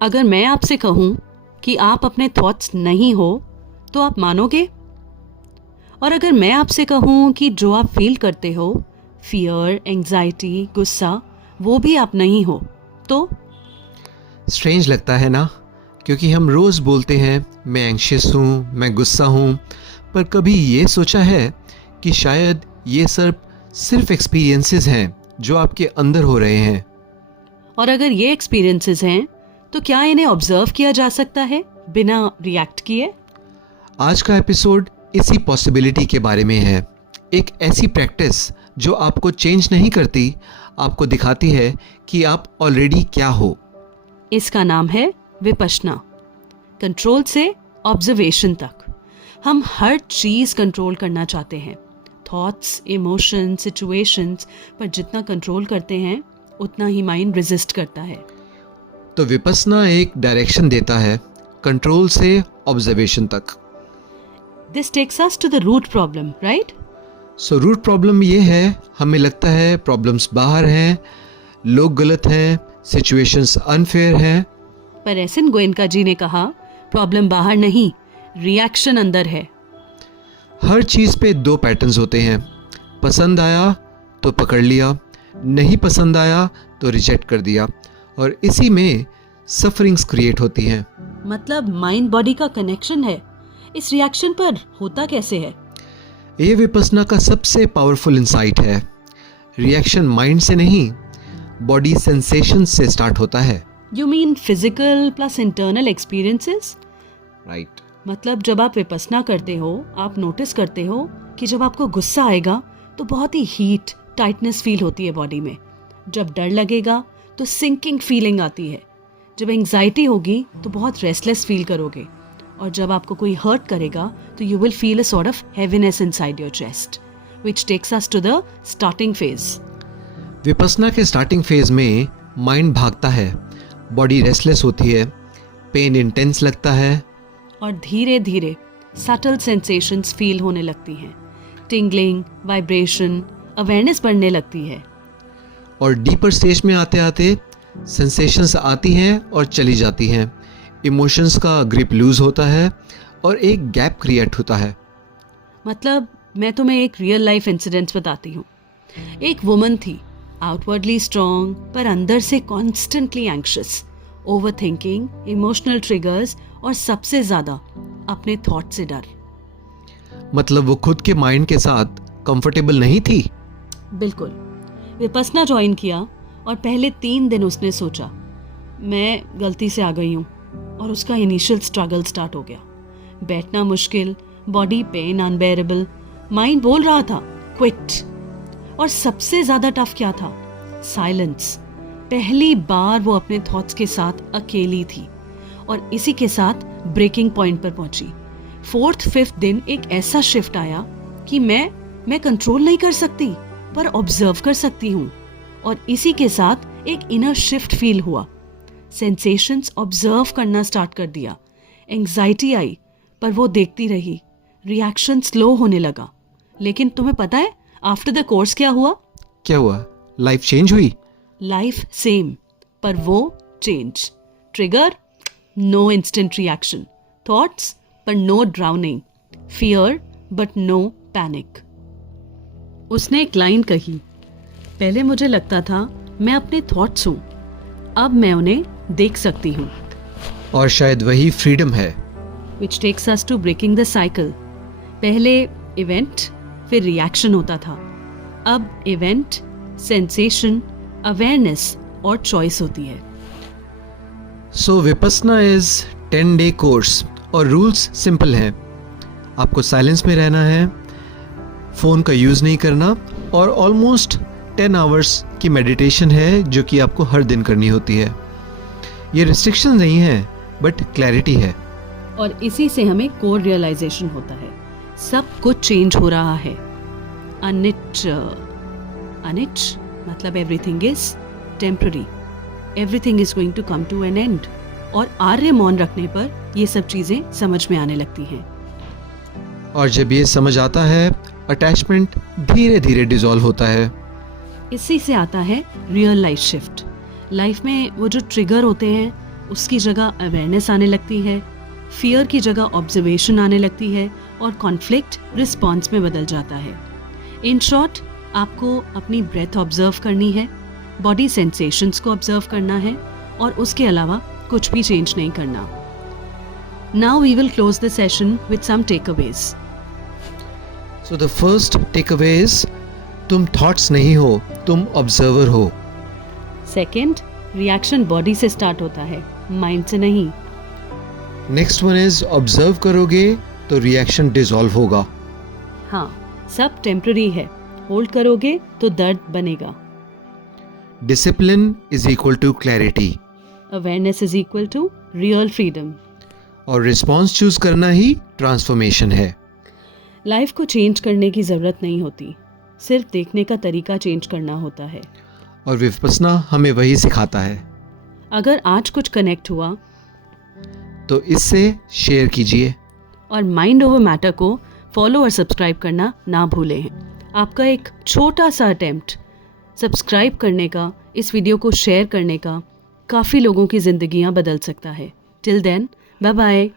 अगर मैं आपसे कहूँ कि आप अपने थॉट्स नहीं हो तो आप मानोगे? और अगर मैं आपसे कहूँ कि जो आप फील करते हो, फियर, एंजाइटी, गुस्सा, वो भी आप नहीं हो, तो स्ट्रेंज लगता है ना, क्योंकि हम रोज़ बोलते हैं मैं एंग्शियस हूँ, मैं गुस्सा हूँ, पर कभी ये सोचा है कि शायद ये सब सिर्फ एक्सपीरियंसेस हैं जो आपके अंदर हो रहे हैं। और अगर ये एक्सपीरियंसेस हैं तो क्या इन्हें ऑब्जर्व किया जा सकता है बिना रिएक्ट किए? आज का एपिसोड इसी पॉसिबिलिटी के बारे में है। एक ऐसी प्रैक्टिस जो आपको चेंज नहीं करती, आपको दिखाती है कि आप ऑलरेडी क्या हो। इसका नाम है विपश्यना। कंट्रोल से ऑब्जर्वेशन तक हम हर चीज कंट्रोल करना चाहते हैं, थॉट्स, इमोशन, सिचुएशंस, पर जितना कंट्रोल करते हैं उतना ही माइंड रेजिस्ट करता है। तो विपश्यना एक डायरेक्शन देता है, कंट्रोल से ऑब्जर्वेशन तक। This takes us to the root problem, right? So root problem ये है, हमें लगता है प्रॉब्लम्स बाहर हैं, लोग गलत हैं, सिचुएशंस अनफेयर हैं। पर एसन गोयनका जी ने कहा प्रॉब्लम बाहर नहीं, रिएक्शन अंदर है। हर चीज़ पे दो पैटर्न्स होते हैं, पसंद आया तो पकड़ लिया, नहीं पसंद आया तो रिजेक्ट कर दिया, और इसी में सफरिंग्स क्रिएट होती हैं। मतलब माइंड बॉडी का कनेक्शन है, इस रिएक्शन पर होता कैसे है? ये विपश्यना का सबसे पावरफुल इंसाइट है। रिएक्शन माइंड से नहीं, बॉडी सेंसेशन से स्टार्ट होता है। You mean physical plus internal experiences? Right. मतलब जब आप विपश्यना करते हो, आप नोटिस करते हो कि जब आपको गुस्सा आएगा तो बहुत ही हीट, टाइटनेस फील होती है बॉडी में। जब डर लगेगा तो सिंकिंग फीलिंग आती है। जब एंजाइटी होगी तो बहुत रेस्टलेस फील करोगे, और जब आपको कोई हर्ट करेगा तो you will feel a sort of heaviness inside your chest, which takes us to the starting phase. Vipassana के स्टार्टिंग फेज में माइंड भागता है, बॉडी रेस्टलेस होती है, पेन इंटेंस लगता है, और धीरे धीरे सटल सेंसेशंस फील होने लगती हैं। टिंगलिंग, वाइब्रेशन, अवेयरनेस बढ़ने लगती है। और डीपर स्टेज में आते आते सेंसेशंस आती हैं और चली जाती हैं। इमोशंस का ग्रिप लूज होता है और एक गैप क्रिएट होता है। मतलब मैं तुम्हें एक रियल लाइफ इंसिडेंट बताती हूँ। एक वुमन थी, आउटवर्डली स्ट्रॉन्ग पर अंदर से constantly anxious, over thinking, emotional triggers, और सबसे ज्यादा अपने थॉट से डर। मतलब वो खुद के माइंड के साथ कंफर्टेबल नहीं थी। बिल्कुल। विपश्यना ज्वाइन किया और पहले 3 दिन उसने सोचा मैं गलती से आ गई हूँ, और उसका इनिशियल स्ट्रगल स्टार्ट हो गया। बैठना मुश्किल, बॉडी पेन अनबेरेबल, माइंड बोल रहा था क्विट। और सबसे ज्यादा टफ क्या था? साइलेंस। पहली बार वो अपने थॉट्स के साथ अकेली थी, और इसी के साथ ब्रेकिंग पॉइंट पर पहुंची। 4th 5th दिन एक ऐसा शिफ्ट आया कि मैं कंट्रोल नहीं कर सकती पर ऑब्जर्व कर सकती हूँ, और इसी के साथ एक इनर शिफ्ट फील हुआ। सेंसेशंस ऑब्जर्व करना स्टार्ट कर दिया। एंजाइटी आई पर वो देखती रही। रिएक्शन स्लो होने लगा। लेकिन तुम्हें पता है आफ्टर द कोर्स क्या हुआ? क्या हुआ? लाइफ चेंज हुई? लाइफ सेम, पर वो change. Trigger, no instant reaction. Thoughts, पर no drowning. Fear, but no panic. उसने एक लाइन कही, पहले मुझे लगता था मैं अपने थॉट्स हूँ, अब मैं उन्हें देख सकती हूँ। और शायद वही फ्रीडम है। Which takes us to breaking the cycle. पहले इवेंट, फिर रिएक्शन होता था। अब इवेंट, सेंसेशन, अवेयरनेस और चॉइस होती है। सो विपश्यना इज 10-day कोर्स और रूल्स सिंपल हैं। आपको साइलेंस में रहना है, फ़ोन का यूज़ नहीं करना, और ऑलमोस्ट 10 आवर्स की मेडिटेशन है जो कि आपको हर दिन करनी होती है। ये रिस्ट्रिक्शन नहीं है बट क्लैरिटी है। और इसी से हमें कोर रियलाइजेशन होता है, सब कुछ चेंज हो रहा है। अनिच मतलब everything is temporary, everything is going to come to an end. और आर्य मौन रखने पर ये सब चीजें समझ में आने लगती हैं। और जब ये समझ आता है, अटैचमेंट धीरे धीरे डिसॉल्व होता है। इसी से आता है रियल लाइफ शिफ्ट। लाइफ में वो जो ट्रिगर होते हैं उसकी जगह अवेयरनेस आने लगती है, फियर की जगह ऑब्जर्वेशन आने लगती है और कॉन्फ्लिक्ट रिस्पॉन्स में बदल जाता है। इन शॉर्ट, आपको अपनी ब्रेथ ऑब्जर्व करनी है, बॉडी सेंसेशंस को ऑब्जर्व करना है और उसके अलावा कुछ भी चेंज नहीं करना। Now we will close the session with some takeaways. So the first takeaway is तुम थॉट्स नहीं हो, तुम ऑब्जर्वर हो। सेकेंड, रिएक्शन बॉडी से स्टार्ट होता है, माइंड से नहीं। नेक्स्ट वन इज ऑब्जर्व करोगे तो रिएक्शन डिसॉल्व होगा। हाँ, सब टेम्पररी है, होल्ड करोगे तो दर्द बनेगा। Discipline is equal to clarity awareness is equal to real freedom. और रिस्पॉन्स चूज करना ही ट्रांसफॉर्मेशन है। लाइफ को चेंज करने की ज़रूरत नहीं होती, सिर्फ देखने का तरीका चेंज करना होता है। और विपस्सना हमें वही सिखाता है। अगर आज कुछ कनेक्ट हुआ तो इससे शेयर कीजिए और माइंड ओवर मैटर को फॉलो और सब्सक्राइब करना ना भूलें। आपका एक छोटा सा अटेम्प्ट सब्सक्राइब करने का, इस वीडियो को शेयर करने का काफ़ी लोगों की ज़िंदगियां बदल सकता है। Till then, bye bye.